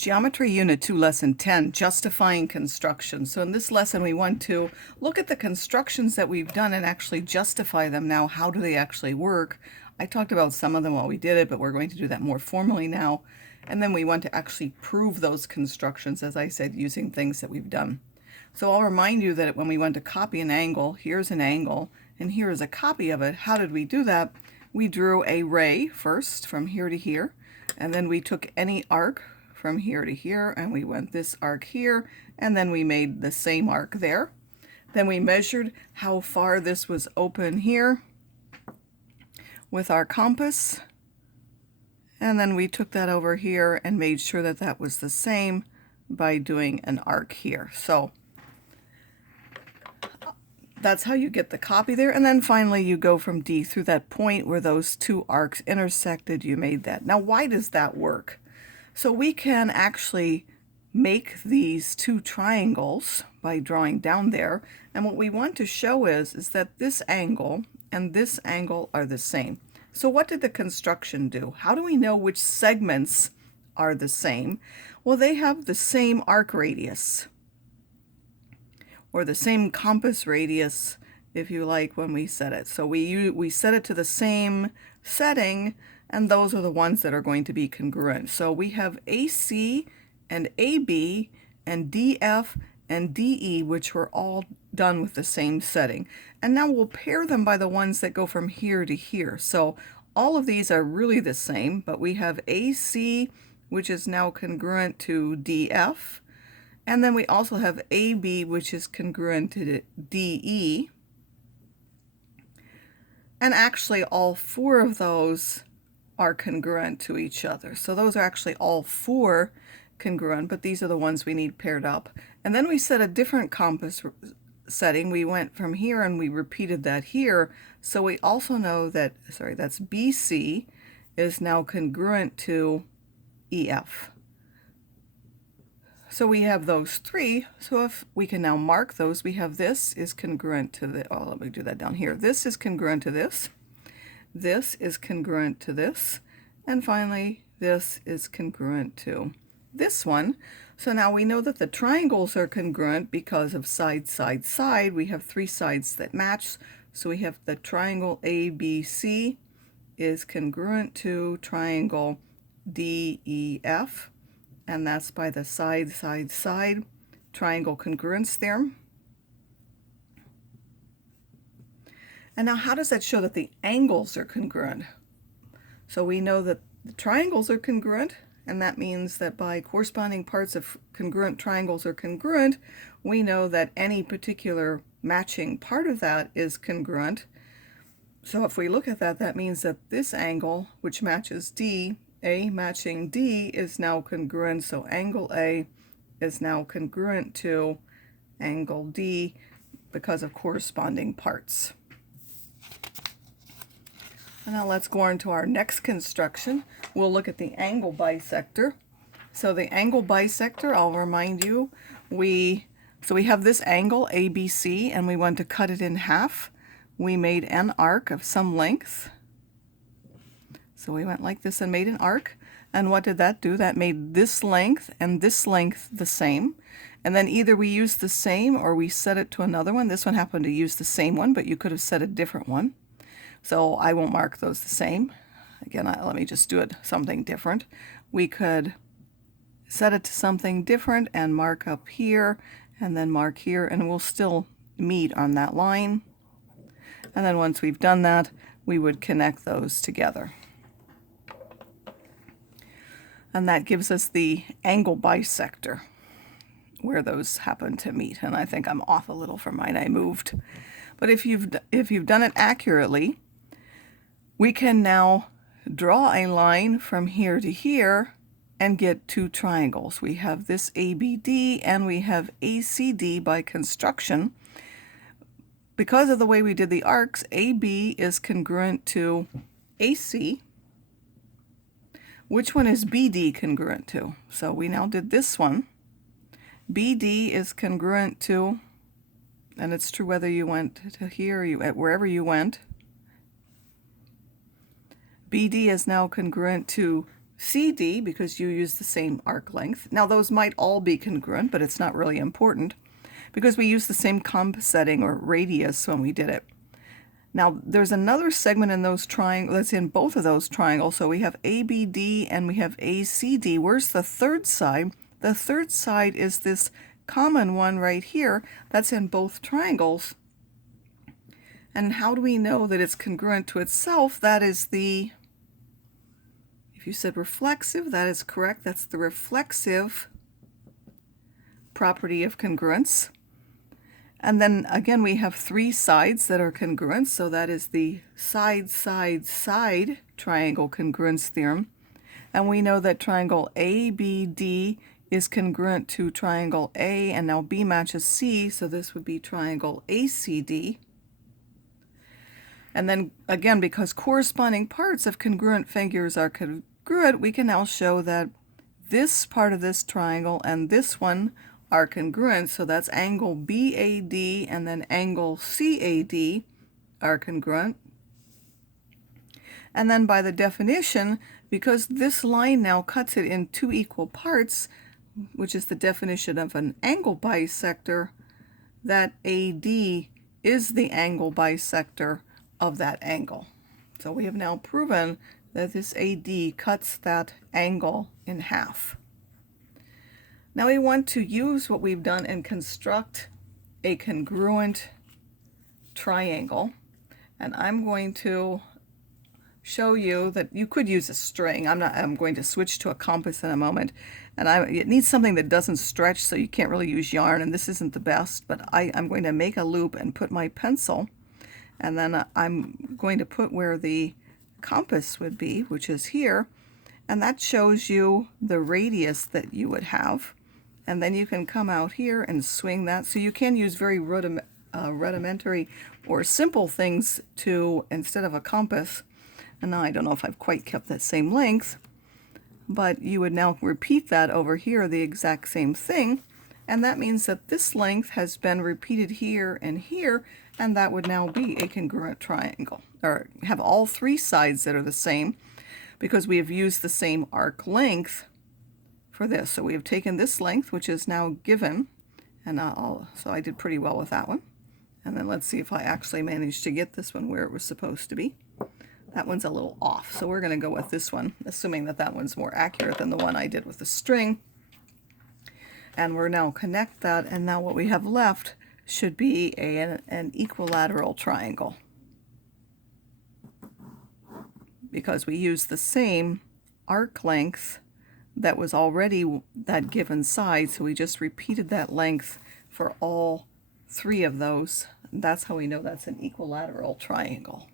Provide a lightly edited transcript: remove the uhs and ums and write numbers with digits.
Geometry Unit 2, Lesson 10, Justifying Construction. So in this lesson, we want to look at the constructions that we've done and actually justify them now. How do they actually work? I talked about some of them while we did it, but we're going to do that more formally now. And then we want to actually prove those constructions, as I said, using things that we've done. So I'll remind you that when we went to copy an angle, here's an angle, and here is a copy of it. How did we do that? We drew a ray first from here to here, and then we took any arc from here to here, and we went this arc here, and then we made the same arc there. Then we measured how far this was open here with our compass, and then we took that over here and made sure that that was the same by doing an arc here. So that's how you get the copy there. And then finally you go from D through that point where those two arcs intersected. You made that. Now why does that work? So we can actually make these two triangles by drawing down there. And what we want to show is that this angle and this angle are the same. So what did the construction do? How do we know which segments are the same? Well, they have the same arc radius, or the same compass radius, if you like, when we set it. So we set it to the same setting, and those are the ones that are going to be congruent. So we have AC and AB and DF and DE, which were all done with the same setting. And now we'll pair them by the ones that go from here to here. So all of these are really the same, but we have AC, which is now congruent to DF. And then we also have AB, which is congruent to DE. And actually all four of those are congruent to each other. So those are actually all four congruent, but these are the ones we need paired up. And then we set a different compass setting. We went from here and we repeated that here. So we also know that, that's BC is now congruent to EF. So we have those three. So if we can now mark those, we have this is congruent to the, oh, let me do that down here. This is congruent to this. This is congruent to this. And finally, this is congruent to this one. So now we know that the triangles are congruent because of side, side, side. We have three sides that match. So we have the triangle ABC is congruent to triangle DEF. And that's by the side, side, side triangle congruence theorem. And now how does that show that the angles are congruent? So we know that the triangles are congruent, and that means that by corresponding parts of congruent triangles are congruent, we know that any particular matching part of that is congruent. So if we look at that, that means that this angle, which matches D, A matching D, is now congruent. So angle A is now congruent to angle D because of corresponding parts. And now let's go on to our next construction. We'll look at the angle bisector. So the angle bisector, I'll remind you, we have this angle ABC, and we want to cut it in half. We made an arc of some length. So we went like this and made an arc. And what did that do? That made this length and this length the same. And then either we used the same or we set it to another one. This one happened to use the same one, but you could have set a different one. So I won't mark those the same. Again, let me just do it something different. We could set it to something different and mark up here and then mark here, and we'll still meet on that line. And then once we've done that, we would connect those together. And that gives us the angle bisector where those happen to meet. And I think I'm off a little from mine. I moved. But if you've done it accurately, we can now draw a line from here to here and get two triangles. We have this ABD and we have ACD by construction. Because of the way we did the arcs, AB is congruent to AC. Which one is BD congruent to? So we now did this one. BD is congruent to, and it's true whether you went to here or wherever you went. BD is now congruent to CD because you use the same arc length. Now those might all be congruent, but it's not really important because we use the same compositing or radius when we did it. Now there's another segment in those triangles that's in both of those triangles. So we have ABD and we have ACD. Where's the third side? The third side is this common one right here that's in both triangles. And how do we know that it's congruent to itself? That is the, if you said reflexive, that is correct. That's the reflexive property of congruence. And then again, we have three sides that are congruent. So that is the side, side, side triangle congruence theorem. And we know that triangle ABD is congruent to triangle A, and now B matches C, so this would be triangle ACD. And then again, because corresponding parts of congruent figures are congruent, we can now show that this part of this triangle and this one are congruent, so that's angle BAD and then angle CAD are congruent. And then by the definition, because this line now cuts it in two equal parts, which is the definition of an angle bisector, that AD is the angle bisector of that angle. So we have now proven that this AD cuts that angle in half. Now we want to use what we've done and construct a congruent triangle. And I'm going to show you that you could use a string. I'm going to switch to a compass in a moment. And it needs something that doesn't stretch, so you can't really use yarn, and this isn't the best, but I'm going to make a loop and put my pencil, and then I'm going to put where the compass would be, which is here, and that shows you the radius that you would have. And then you can come out here and swing that. So you can use very rudimentary or simple things to, instead of a compass. And now I don't know if I've quite kept that same length, but you would now repeat that over here, the exact same thing. And that means that this length has been repeated here and here, and that would now be a congruent triangle, or have all three sides that are the same, because we have used the same arc length for this. So we have taken this length, which is now given, and so I did pretty well with that one. And then let's see if I actually managed to get this one where it was supposed to be. That one's a little off, so we're going to go with this one, assuming that that one's more accurate than the one I did with the string. And we're now connect that, and now what we have left should be an equilateral triangle, because we use the same arc length that was already that given side, so we just repeated that length for all three of those. That's how we know that's an equilateral triangle.